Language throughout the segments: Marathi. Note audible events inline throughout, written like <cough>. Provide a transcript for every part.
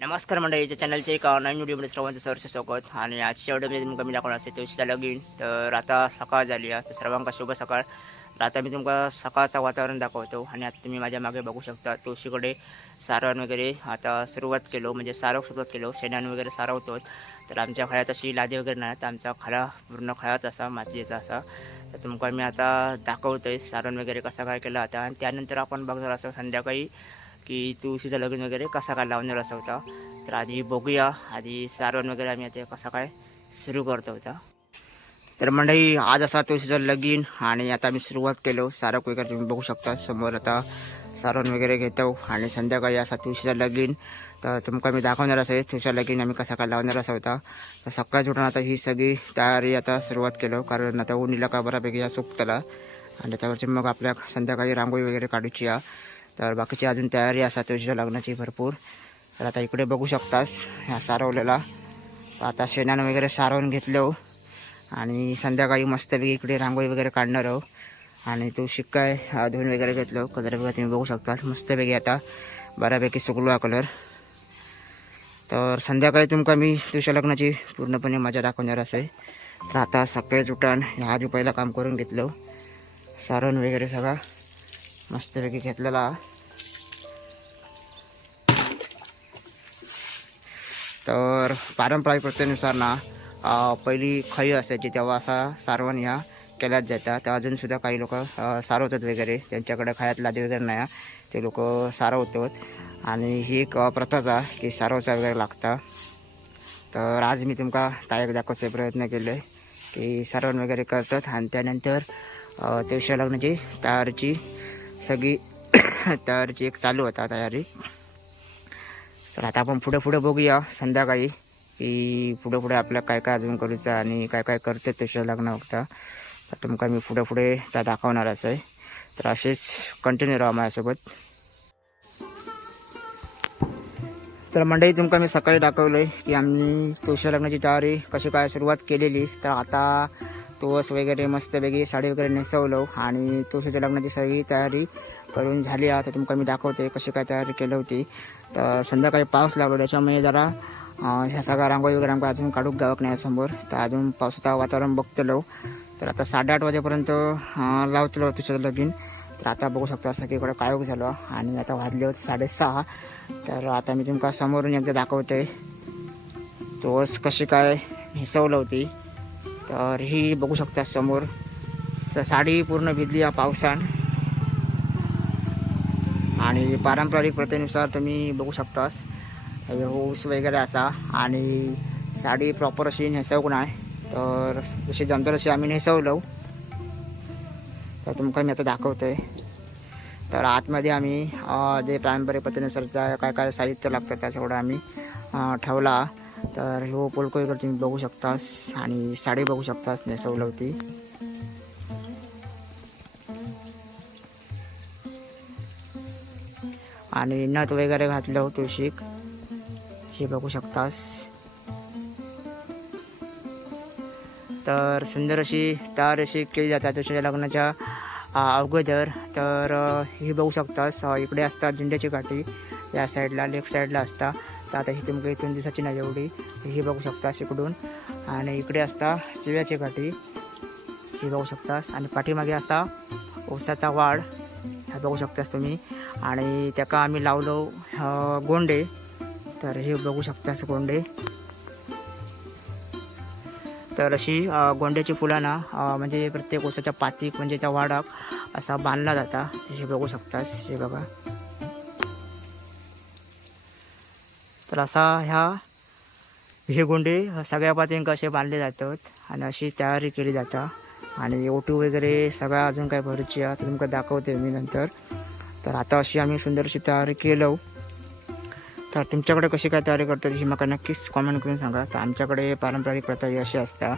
नमस्कार मंडळीच्या चॅनलचे एक नवीन व्हिडिओमध्ये सर्वांचं सहर्ष स्वागत. आणि आजच्या व्हिडिओमध्ये तुमका मी दाखवणार असेल तुळशीला लगीन. तर आता सकाळ झाली आहे तर सर्वांका शुभ सकाळ. तर आता मी तुमका सकाळचं वातावरण दाखवतो आणि आता तुम्ही माझ्या मागे बघू शकता तुळशीकडे सारवण वगैरे. आता सुरुवात केलो म्हणजे सारव सुरुवात केलो शेणान वगैरे सारवतो तर आमच्या खळ्यात अशी लादी वगैरे नाही तर आमचा खळा पूर्ण खळाच असा मातीचा असा. तर तुमका मी आता दाखवतो आहे सारण वगैरे कसा काय केला आता आणि त्यानंतर आपण बघणार असं संध्याकाळी की तुळशीचं लग्न वगैरे कसा काय लावणार असं होता. तर आधी बघूया आधी सारवण वगैरे आम्ही आता कसा काय सुरू करतो होता. तर मंडळी आज असा तुळशीचं लगीन आणि आता आम्ही सुरुवात केलो. सारक वगैरे तुम्ही बघू शकता समोर आता सारवण वगैरे घेतो आणि संध्याकाळी असा तुळशीचं लगीन तर तुमका मी दाखवणार असेल तुळशीचं लगीन आम्ही कसा काय लावणार असा होता. तर सकाळी उठून आता ही सगळी तयारी आता सुरुवात केलो कारण आता उन्हीला का बऱ्यापैकी या सुकतला आणि त्याच्यावरची मग आपल्या संध्याकाळी रांगोळी वगैरे काढूची आहे तर बाकीची अजून तयारी असा तुझ्या लग्नाची भरपूर. तर आता इकडे बघू शकतास ह्या सारवलेला. तर आता शेणानं वगैरे सारवून घेतलो आणि संध्याकाळी मस्तपैकी इकडे रांगोळी वगैरे काढणार आहो आणि तो शिक्काय धुवून वगैरे घेतलो कलर वगैरे तुम्ही बघू शकतास मस्तपैकी आता बऱ्यापैकी सुकलो हा कलर. तर संध्याकाळी तुमका मी तुझ्या लग्नाची पूर्णपणे मजा दाखवणार असे. तर आता सकाळीच उठान ह्या आधी पहिला काम करून घेतलं सारण वगैरे सगळा मस्तपैकी घेतलेला. तर पारंपरिक प्रथेनुसार ना पहिली खळी असायची तेव्हा असा सारवण ह्या केल्याच जातात. तर अजूनसुद्धा काही लोक सारवतात वगैरे. त्यांच्याकडे खायात लादी वगैरे नाही. ते लोक सारवतात. आणि ही एक प्रथाच आहे की सारवचा वगैरे लागता. तर आज मी तुमका तायक दाखवायचे प्रयत्न केले की सारवण वगैरे करतात. आणि त्यानंतर ते तुळशी लग्नाची तयारीची सगळी <coughs> तयारीची एक चालू होता तयारी. तर आता आपण पुढे पुढे बघूया. संध्याकाळी की पुढे पुढे आपल्या काय काय अजून करूचं आणि काय काय करते त्याच्या लग्न बघता. तर तुमका मी पुढे पुढे त्या दाखवणारच आहे. तर असेच कंटिन्यू राहा माझ्यासोबत. तर मंडळी तुमका मी सकाळी दाखवलं आहे की आम्ही तुळशी लग्नाची तयारी कशी काय सुरुवात केलेली. तर आता तुळस वगैरे मस्तपैकी साडी वगैरे नेसवलो आणि तुळशीच्या लग्नाची सगळी तयारी करून झाली. आहे तर तुमका मी दाखवते कशी काय तयारी केली होती. तर संध्याकाळी पाऊस लागलो त्याच्यामुळे जरा ह्या सगळ्या रांगोळी वगैरे आमका अजून काढूक गावक नाही समोर तर अजून पावसाचं वातावरण बघतलो. तर आता साडेआठ वाजेपर्यंत लावतलो तुझ्याचं लगीन. तर आता बघू शकता सगळीकडे काळोख झालो आणि आता वाजले होते साडेसहा. तर आता मी तुमका समोरून एकदा दाखवते. तोच कशी काय हिसवलं होती. तर ही बघू शकता समोर. साडी पूर्ण भिजली या पावसान. आणि पारंपरिक प्रथेनुसार तुम्ही बघू शकतास. ऊस वगैरे असा. आणि साडी प्रॉपर अशी नेसवूक नाही. तर जशी जमतो तशी आम्ही नेसवलो तर तुमका मी आता दाखवतोय. तर आतमध्ये आम्ही जे पारंपरिक पद्धतीनुसार काय काय साहित्य लागतं त्याच्याकडे आम्ही ठेवला. तर हो पोलको वगैरे तुम्ही बघू शकतास आणि साडी बघू शकतास नेसवलं होती आणि नथ वगैरे घातलं होतं शिक हे बघू शकतास. तर सुंदर अशी तार अशी केली जातात तुझ्या लग्नाच्या अगोदर. तर हे बघू शकतास इकडे असतात झेंड्याची काठी. या साईडला लेफ्ट साईडला असता. तर आता ही तुमका इथून दिसायची नाही एवढी. ही बघू शकतास इकडून आणि इकडे असता चिव्याची काठी ही बघू शकतास. आणि पाठीमागे असा ऊसाचा वाढ हा बघू शकतास तुम्ही. आणि त्याका आम्ही लावलो गोंडे. तर हे बघू शकतास गोंडे. तर अशी गोंड्याची फुलं ना म्हणजे प्रत्येक ऊसाच्या पातीक म्हणजे त्या वाडाक असा बांधला जाता. हे बघू शकतास. हे बघा. तर असा ह्या हे सगळ्या पातींक असे बांधले जातात आणि अशी तयारी केली जाता. आणि ओटू वगैरे सगळ्या अजून काय भरूची आहे तुमका दाखवते मी नंतर. तर आता अशी आम्ही सुंदरशी तयारी केलो तर तुमच्याकडे कशी काय तयारी करतात ही म्हाका नक्कीच कॉमेंट करून सांगा. तर आमच्याकडे पारंपरिक प्रथा ही अशी असता.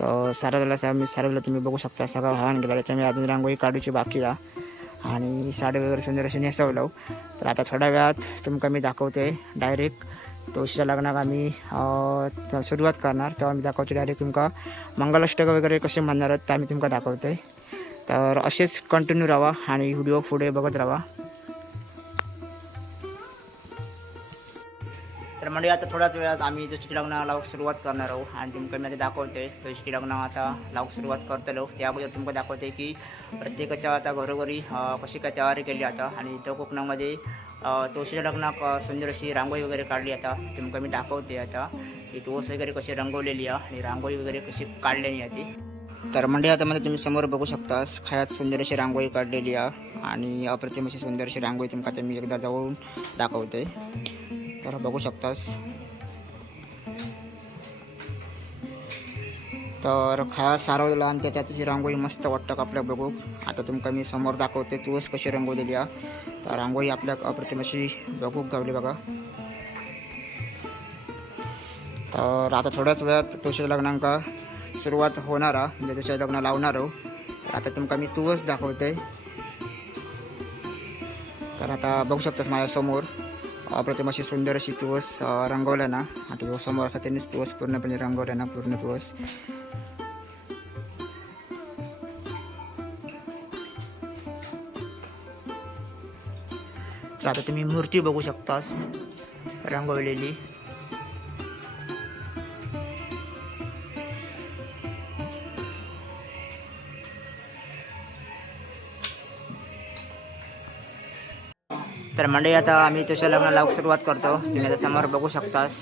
तर सारवला आम्ही सारवलं तुम्ही बघू शकता. सगळं वाहन गेला त्याच्यामुळे अजून रांगोळी काढूची बाकी आहे. आणि साडे वगैरे सुंदर अशी नेसवलं तर आता थोड्या वेळात तुमका मी दाखवते डायरेक्ट तुळशीच्या लग्नाक आम्ही सुरुवात करणार. तेव्हा मी दाखवते डायरेक्ट तुमका मंगलाष्टक वगैरे कसे म्हणणार आहेत ते आम्ही तुमका दाखवते. तर असेच कंटिन्यू राहा आणि व्हिडिओ पुढे बघत राहा. तर म्हणजे आता थोड्याच वेळात आम्ही दुसरी लग्नाला लावूक सुरुवात करणार आहोत. आणि तुमका मी आता दाखवते दुसरी लग्न आता लावूक सुरुवात करतलो त्या अगोदर तुमका दाखवते की प्रत्येकाच्या आता घरोघरी कशी काय तयारी केली आता. आणि तो कोकणामध्ये तुळशीच्या लग्नाक सुंदर अशी रांगोळी वगैरे काढली आता. तुमका मी दाखवते आता की तुळस वगैरे कशी रंगवलेली आहे आणि रांगोळी वगैरे कशी काढलेली आहे ती. तर म्हणजे आता मध्ये तुम्ही समोर बघू शकता खायात सुंदर अशी रांगोळी काढलेली आहे. आणि अप्रतिम अशी सुंदर अशी रांगोळी तुमका मी एकदा जवळून दाखवते तर बघू शकतास. तर खाया सारवलेला आणि त्याच्यात ही रांगोळी मस्त वाटतं आपल्या बघू. आता तुमका मी समोर दाखवते तुळस कशी रंगवलेली आहे. तर रांगोळी आपल्या अप्रतिमाशी बघू गावली बघा. तर आता थोड्याच वेळात तुळशी लग्नांका सुरुवात होणार आहे. म्हणजे तुझ्या लग्न लावणार आहो तर आता तुमका मी तुळस दाखवते. तर आता बघू शकतास माझ्यासमोर अप्रतिम अशी सुंदर अशी दिवस रंगवला ना. आता जो समोर असा त्यांनीच दिवस पूर्णपणे रंगवल्या ना पूर्ण दिवस. तर आता तुम्ही मूर्ती बघू शकतास रंगवलेली. तर मंडळी आता आम्ही तुझ्या लग्न सुरुवात करतो. तुम्ही आता समोर बघू शकतास.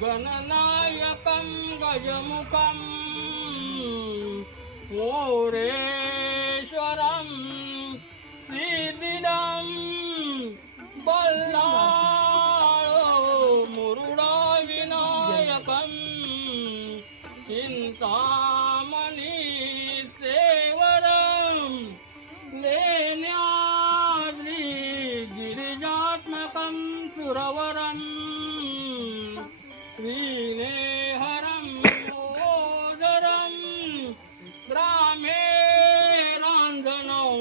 गणनायकं गजमुखं मोरेश्वरं श्रीनेहरं मोदरं ग्रामे रान्धनौ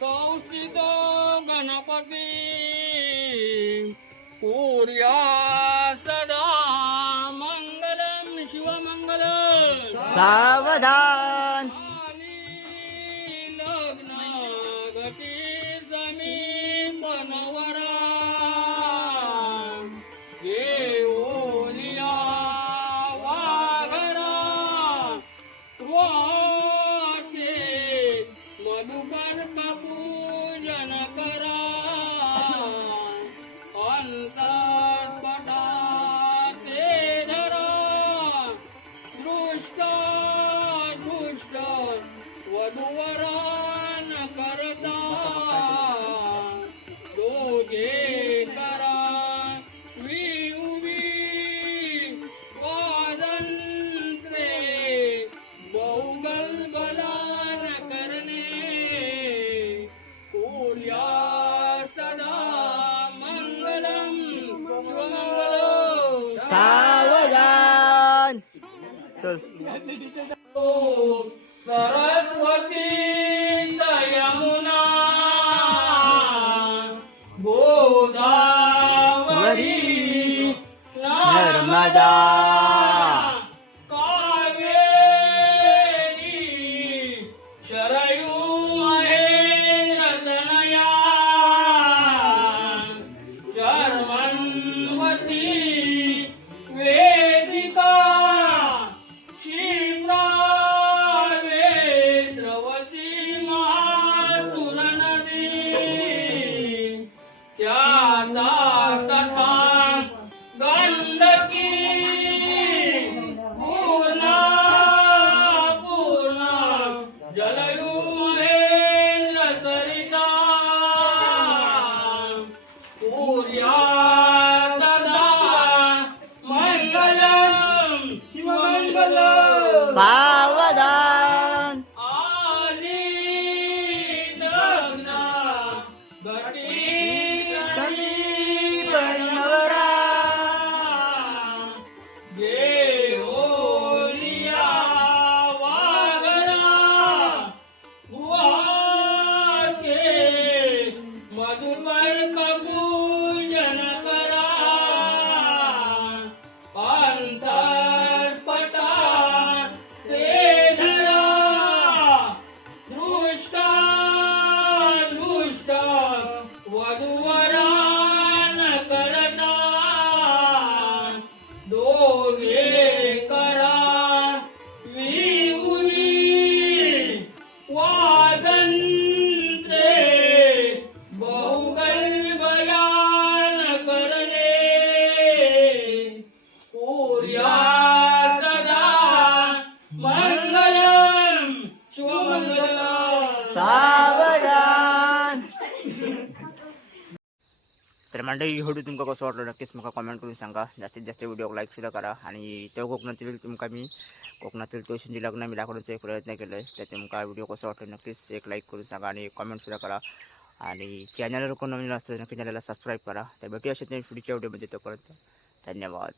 संस्थितो गणपति पूर्या सदा मङ्गलं शिवमङ्गल सावधान। लग्न गती। सावधान. चल. सरस्वती यमुना गोदावरी नर्मदा सावधान. तर मंडळी ही व्हिडिओ तुमका कसं वाटलं नक्कीच मला कमेंट करून सांगा. जास्तीत जास्त व्हिडिओ लाईक सुद्धा करा. आणि तो कोकणातील तुमका मी कोकणातील तुळशींची लग्न मी दाखवण्याचा एक प्रयत्न केला आहे तर तुमका व्हिडिओ कसं वाटलं नक्कीच एक लाईक करून सांगा आणि कमेंट सुद्धा करा. आणि चॅनलवर कोण नवीन असतं नक्की चॅनलला सबस्क्राईब करा. तर भेटू अशा पुढच्या व्हिडिओमध्ये तोपर्यंत. धन्यवाद.